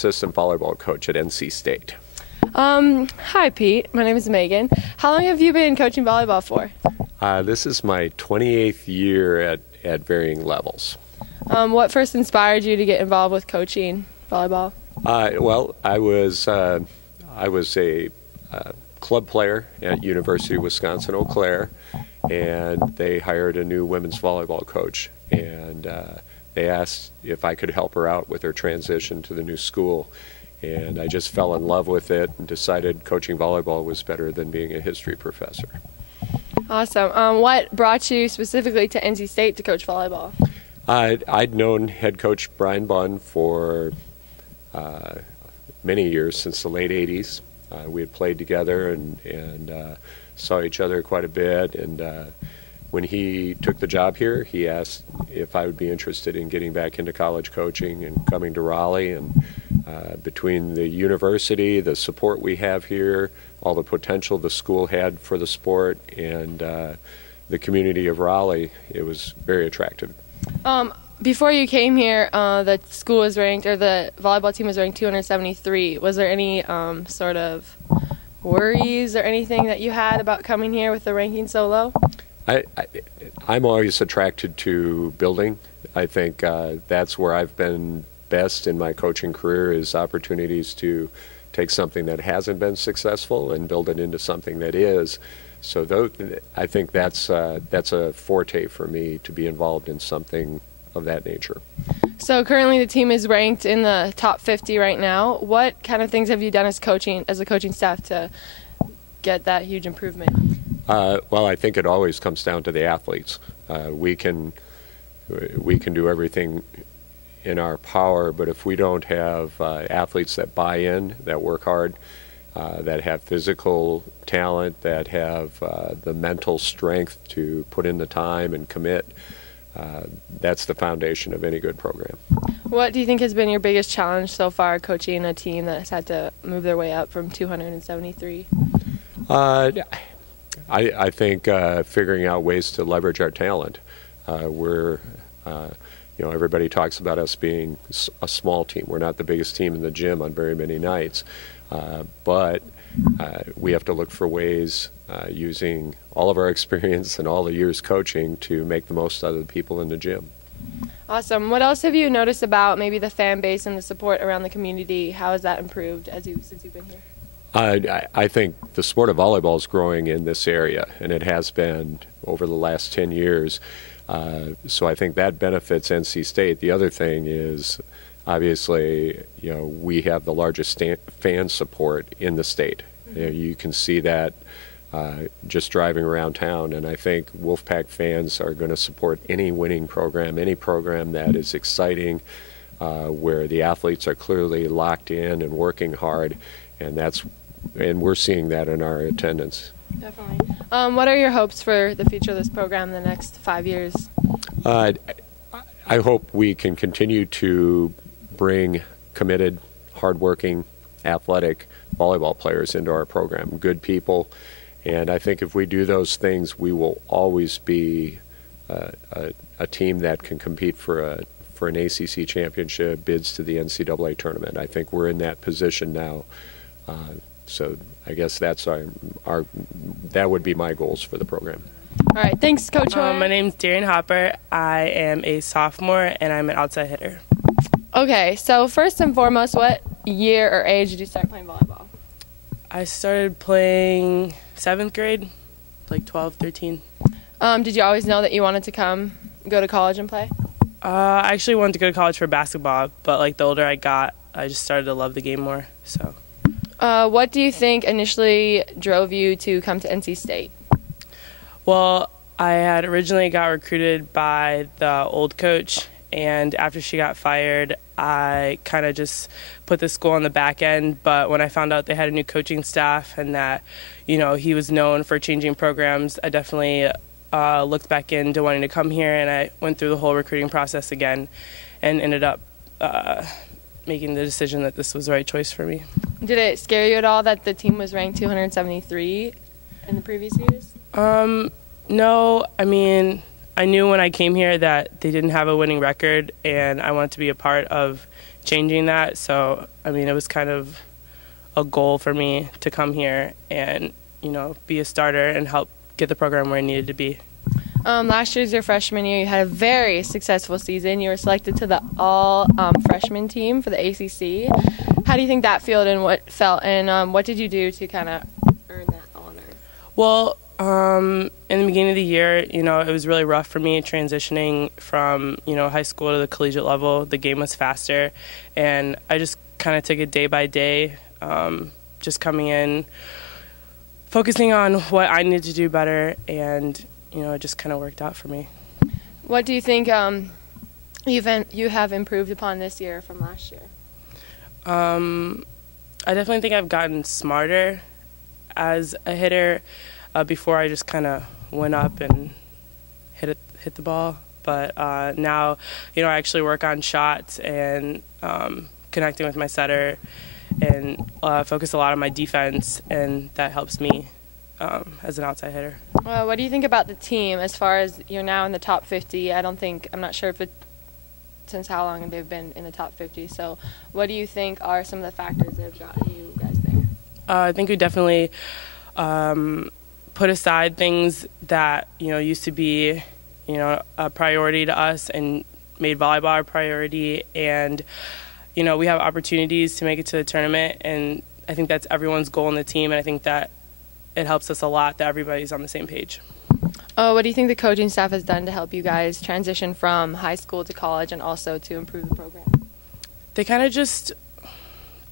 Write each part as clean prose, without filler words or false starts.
assistant volleyball coach at NC State. Hi, Pete. My name is Megan. How long have you been coaching volleyball for? This is my 28th year at varying levels. What first inspired you to get involved with coaching volleyball? Well, I was a club player at University of Wisconsin-Eau Claire, and they hired a new women's volleyball coach, and they asked if I could help her out with her transition to the new school, and I just fell in love with it and decided coaching volleyball was better than being a history professor. Awesome. What brought you specifically to NC State to coach volleyball? I'd known head coach Brian Bunn for many years, since the late 80s. We had played together and saw each other quite a bit, and when he took the job here, he asked if I would be interested in getting back into college coaching and coming to Raleigh. And between the university, the support we have here, all the potential the school had for the sport, and the community of Raleigh, it was very attractive. Before you came here, the school was ranked, or the volleyball team was ranked 273. Was there any sort of worries or anything that you had about coming here with the ranking so low? I'm always attracted to building. I think that's where I've been best in my coaching career, is opportunities to take something that hasn't been successful and build it into something that is. So I think that's a forte for me, to be involved in something of that nature. So currently the team is ranked in the top 50 right now. What kind of things have you done as a coaching staff to get that huge improvement? Well, I think it always comes down to the athletes. We can do everything in our power, but if we don't have athletes that buy in, that work hard, that have physical talent, that have the mental strength to put in the time and commit, that's the foundation of any good program. What do you think has been your biggest challenge so far, coaching a team that has had to move their way up from 273? I think figuring out ways to leverage our talent. Everybody talks about us being a small team. We're not the biggest team in the gym on very many nights, but we have to look for ways, using all of our experience and all the years coaching, to make the most out of the people in the gym. Awesome. What else have you noticed about maybe the fan base and the support around the community? How has that improved since you've been here? I think the sport of volleyball is growing in this area, and it has been over the last 10 years. So I think that benefits NC State. The other thing is, obviously, we have the largest fan support in the state. You can see that just driving around town, and I think Wolfpack fans are going to support any winning program, any program that is exciting, where the athletes are clearly locked in and working hard, and we're seeing that in our attendance. Definitely. What are your hopes for the future of this program in the next 5 years? I hope we can continue to bring committed, hardworking, athletic volleyball players into our program, good people, and I think if we do those things, we will always be a team that can compete for an ACC championship, bids to the NCAA tournament. I think we're in that position now. So I guess that would be my goals for the program. All right, thanks, Coach. My name's Darian Hopper. I am a sophomore, and I'm an outside hitter. Okay, so first and foremost, what year or age did you start playing volleyball? I started playing 7th grade, like 12, 13. Did you always know that you wanted to go to college and play? I actually wanted to go to college for basketball, but the older I got, I just started to love the game more. So. What do you think initially drove you to come to NC State? Well, I had originally got recruited by the old coach, and after she got fired, I kind of just put the school on the back end. But when I found out they had a new coaching staff and that, he was known for changing programs, I definitely looked back into wanting to come here, and I went through the whole recruiting process again and ended up making the decision that this was the right choice for me. Did it scare you at all that the team was ranked 273 in the previous years? No, I knew when I came here that they didn't have a winning record, and I wanted to be a part of, changing that. So, I mean, it was kind of a goal for me to come here and, be a starter and help get the program where it needed to be. Last year's your freshman year. You had a very successful season. You were selected to the all-freshman team for the ACC. How do you think that felt, and what did you do to kind of earn that honor? Well, in the beginning of the year, it was really rough for me transitioning from, high school to the collegiate level. The game was faster, and I just kind of took it day by day, just coming in, focusing on what I needed to do better, and it just kind of worked out for me. What do you think you have improved upon this year from last year? I definitely think I've gotten smarter as a hitter. Before I just kind of went up and hit the ball, but now I actually work on shots and connecting with my setter and focus a lot on my defense, and that helps me as an outside hitter. What do you think about the team as far as you're now in the top 50? I'm not sure if since how long they've been in the top 50. So what do you think are some of the factors that have gotten you guys there? I think we definitely put aside things that used to be a priority to us and made volleyball a priority, and we have opportunities to make it to the tournament, and I think that's everyone's goal in the team, and I think that it helps us a lot that everybody's on the same page. What do you think the coaching staff has done to help you guys transition from high school to college and also to improve the program? They kind of just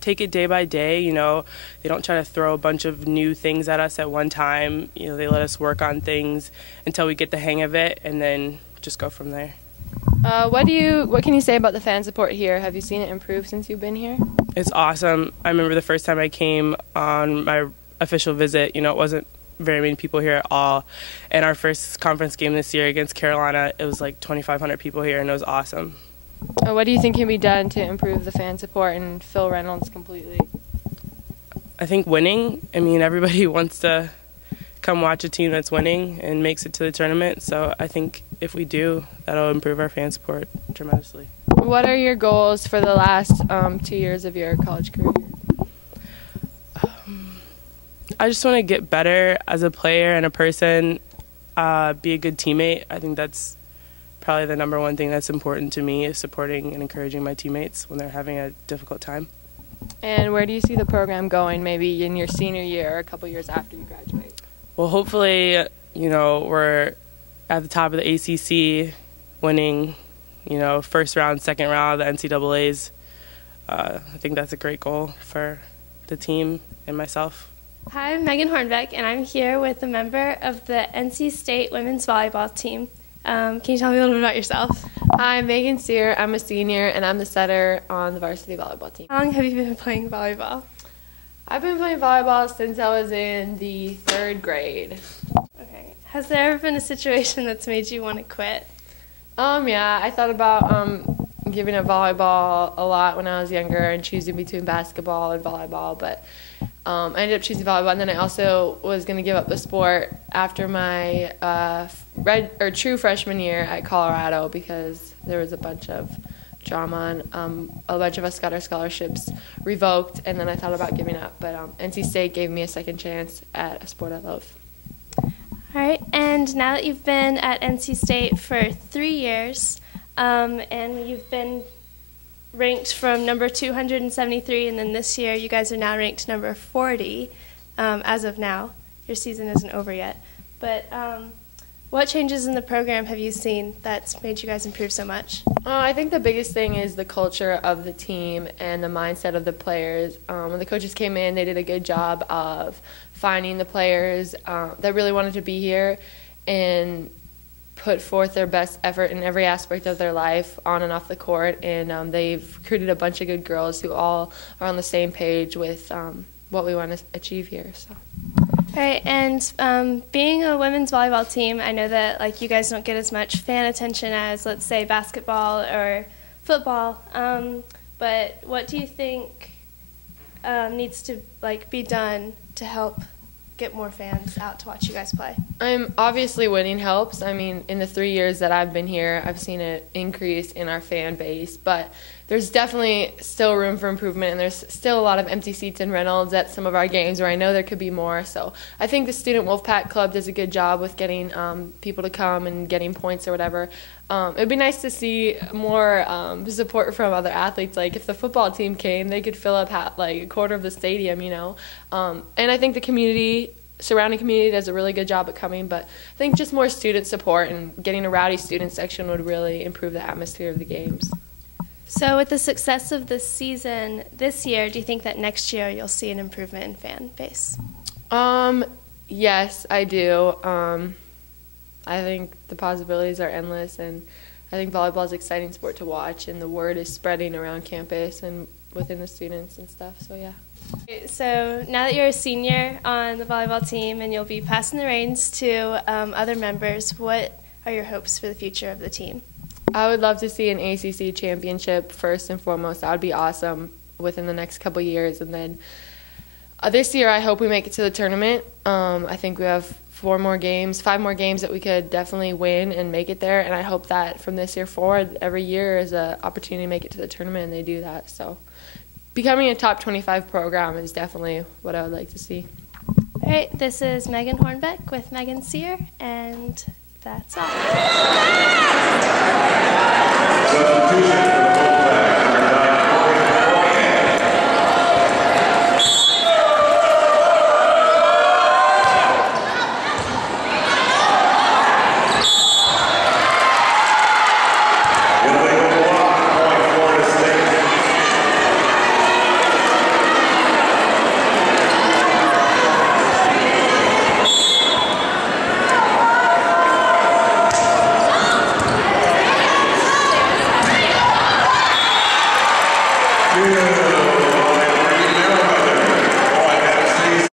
take it day by day. They don't try to throw a bunch of new things at us at one time. They let us work on things until we get the hang of it, and then just go from there. What can you say about the fan support here? Have you seen it improve since you've been here? It's awesome. I remember the first time I came on my official visit, it wasn't very many people here at all. And our first conference game this year against Carolina, it was like 2,500 people here, and it was awesome. What do you think can be done to improve the fan support and Phil Reynolds completely? I think winning. I mean, everybody wants to come watch a team that's winning and makes it to the tournament. So I think if we do, that'll improve our fan support tremendously. What are your goals for the last 2 years of your college career? I just want to get better as a player and a person, be a good teammate. I think that's probably the number one thing that's important to me, is supporting and encouraging my teammates when they're having a difficult time. And where do you see the program going, maybe in your senior year or a couple years after you graduate? Well, hopefully, we're at the top of the ACC, winning, first round, second round of the NCAAs. I think that's a great goal for the team and myself. Hi, I'm Megan Hornbeck, and I'm here with a member of the NC State women's volleyball team. Can you tell me a little bit about yourself? Hi, I'm Megan Sear. I'm a senior, and I'm the setter on the varsity volleyball team. How long have you been playing volleyball? I've been playing volleyball since I was in the 3rd grade. Okay. Has there ever been a situation that's made you want to quit? Yeah, I thought about giving up volleyball a lot when I was younger and choosing between basketball and volleyball, but I ended up choosing volleyball, and then I also was going to give up the sport after my true freshman year at Colorado because there was a bunch of drama and a bunch of us got our scholarships revoked, and then I thought about giving up, but NC State gave me a second chance at a sport I love. All right, and now that you've been at NC State for 3 years, and you've been ranked from number 273, and then this year you guys are now ranked number 40 as of now. Your season isn't over yet. But what changes in the program have you seen that's made you guys improve so much? I think the biggest thing is the culture of the team and the mindset of the players. When the coaches came in, they did a good job of finding the players that really wanted to be here and put forth their best effort in every aspect of their life on and off the court, and they've recruited a bunch of good girls who all are on the same page with what we want to achieve here. So. All right, and being a women's volleyball team, I know that you guys don't get as much fan attention as, let's say, basketball or football, but what do you think needs to be done to help get more fans out to watch you guys play? Obviously winning helps. I mean, in the 3 years that I've been here, I've seen an increase in our fan base, but there's definitely still room for improvement, and there's still a lot of empty seats in Reynolds at some of our games where I know there could be more. So I think the Student Wolfpack Club does a good job with getting people to come and getting points or whatever. It'd be nice to see more support from other athletes. Like if the football team came, they could fill up like a quarter of the stadium, you know. And I think the surrounding community does a really good job at coming, but I think just more student support and getting a rowdy student section would really improve the atmosphere of the games. So with the success of this season this year, do you think that next year you'll see an improvement in fan base? Yes, I do. I think the possibilities are endless, and I think volleyball is an exciting sport to watch, and the word is spreading around campus and within the students and stuff, so yeah. So now that you're a senior on the volleyball team and you'll be passing the reins to other members, what are your hopes for the future of the team? I would love to see an ACC championship first and foremost. That would be awesome within the next couple years. And then this year I hope we make it to the tournament. I think we have 5 more games that we could definitely win and make it there. And I hope that from this year forward, every year is an opportunity to make it to the tournament, and they do that. So becoming a top 25 program is definitely what I would like to see. All right, this is Megan Hornbeck with Megan Sear, and that's all.